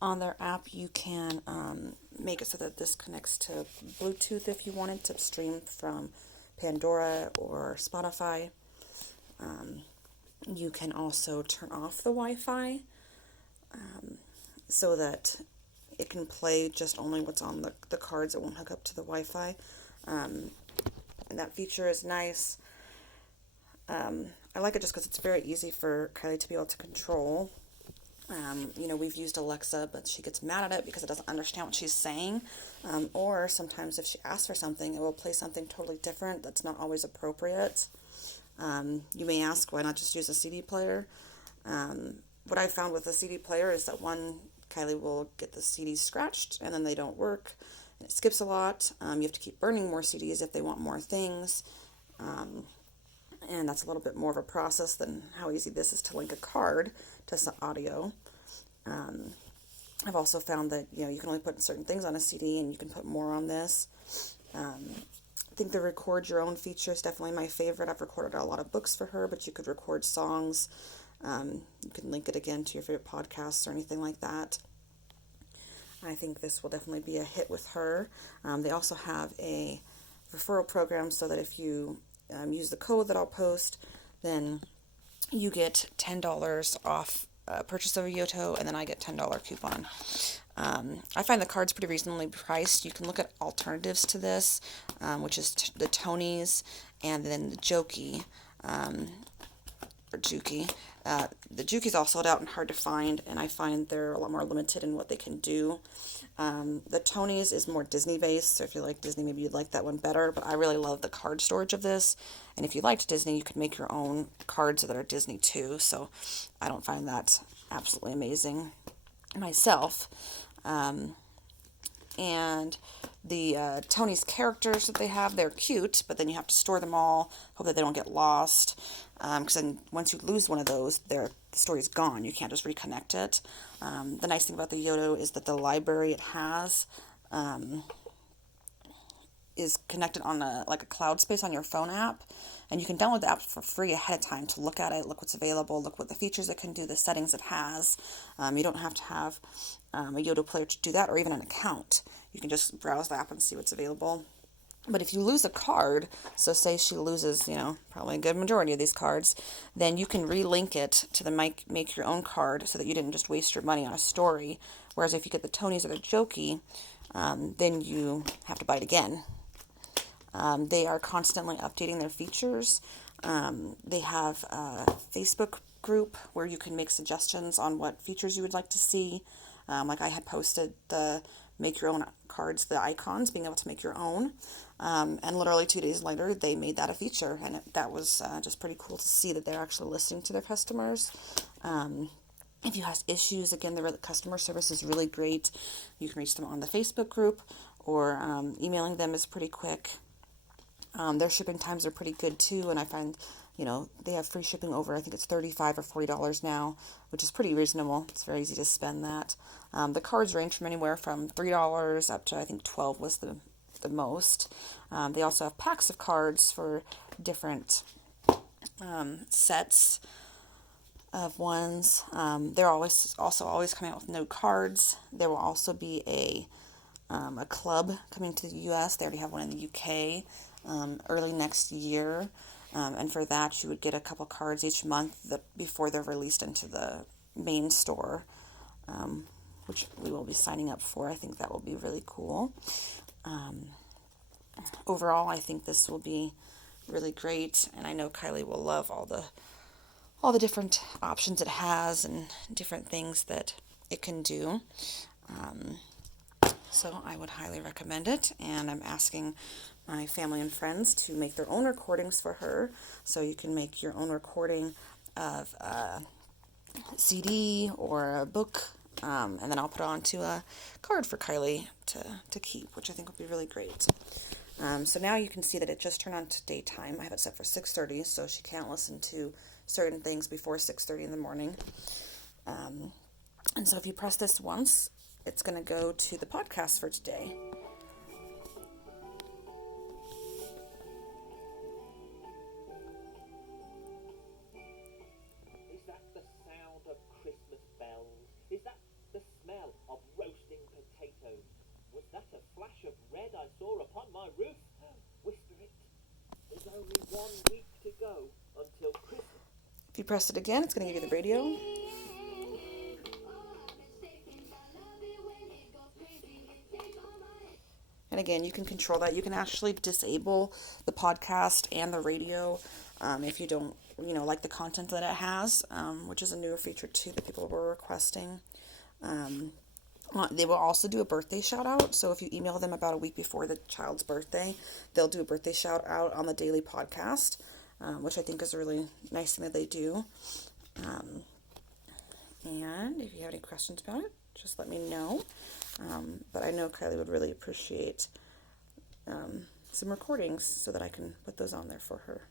On their app, you can make it so that this connects to Bluetooth if you wanted to stream from Pandora or Spotify. You can also turn off the Wi-Fi so that it can play just only what's on the cards. It won't hook up to the Wi-Fi. And that feature is nice. I like it just because it's very easy for Kylie to be able to control. We've used Alexa, but she gets mad at it because it doesn't understand what she's saying. Or sometimes if she asks for something, it will play something totally different that's not always appropriate. You may ask, why not just use a CD player? What I found with a CD player is that Kylie will get the CDs scratched and then they don't work. It skips a lot. You have to keep burning more CDs if they want more things. And that's a little bit more of a process than how easy this is to link a card to some audio. I've also found that, you can only put certain things on a CD and you can put more on this. I think the record your own feature is definitely my favorite. I've recorded a lot of books for her, but you could record songs. You can link it again to your favorite podcasts or anything like that. I think this will definitely be a hit with her. They also have a referral program so that if you use the code that I'll post, then you get $10 off purchase of a Yoto, and then I get $10 coupon. I find the cards pretty reasonably priced. You can look at alternatives to this, which is the Tonys and then the Joki, or Juki. The Juki's all sold out and hard to find, and I find they're a lot more limited in what they can do. The Tonys is more Disney based, so if you like Disney, maybe you'd like that one better, but I really love the card storage of this, and if you liked Disney, you could make your own cards that are Disney too, so I don't find that absolutely amazing myself. And the Tony's characters that they have, they're cute, but then you have to store them all, hope that they don't get lost, because then once you lose one of those, the story's gone. You can't just reconnect it. The nice thing about the Yoto is that the library it has is connected on a cloud space on your phone app, and you can download the app for free ahead of time to look at it, look what's available, look what the features it can do, the settings it has. You don't have to have a Yoto player to do that, or even an account. You can just browse the app and see what's available. But if you lose a card, so say she loses, probably a good majority of these cards, then you can relink it to the make your own card so that you didn't just waste your money on a story. Whereas if you get the Tonys or the Joki, then you have to buy it again. They are constantly updating their features. They have a Facebook group where you can make suggestions on what features you would like to see. Like I had posted the make your own cards, the icons, being able to make your own. And literally 2 days later, they made that a feature. And that was just pretty cool to see that they're actually listening to their customers. If you have issues, again, the customer service is really great. You can reach them on the Facebook group, or emailing them is pretty quick. Their shipping times are pretty good too, and I find, they have free shipping over, I think it's $35 or $40 now, which is pretty reasonable. It's very easy to spend that. The cards range from anywhere from $3 up to, I think, $12 was the most. They also have packs of cards for different sets of ones. They're always coming out with new cards. There will also be a club coming to the U.S. They already have one in the U.K. Early next year. And for that, you would get a couple cards each month before they're released into the main store, which we will be signing up for. I think that will be really cool. Overall, I think this will be really great, and I know Kylie will love all the different options it has and different things that it can do. So I would highly recommend it, and I'm asking my family and friends to make their own recordings for her, so you can make your own recording of a CD or a book, and then I'll put it onto a card for Kylie to keep, which I think will be really great. So now you can see that it just turned on to daytime. I have it set for 6:30, so she can't listen to certain things before 6:30 in the morning. And so if you press this once, it's going to go to the podcast for today. Is that the sound of Christmas bells? Is that the smell of that a flash of red I saw upon my roof? Whisper it. There's only 1 week to go until Christmas. If you press it again, it's going to give you the radio. And again, you can control that. You can actually disable the podcast and the radio if you don't, like the content that it has, which is a newer feature too that people were requesting. They will also do a birthday shout out. So if you email them about a week before the child's birthday, they'll do a birthday shout out on the daily podcast, which I think is a really nice thing that they do. And if you have any questions about it, just let me know. But I know Kylie would really appreciate some recordings so that I can put those on there for her.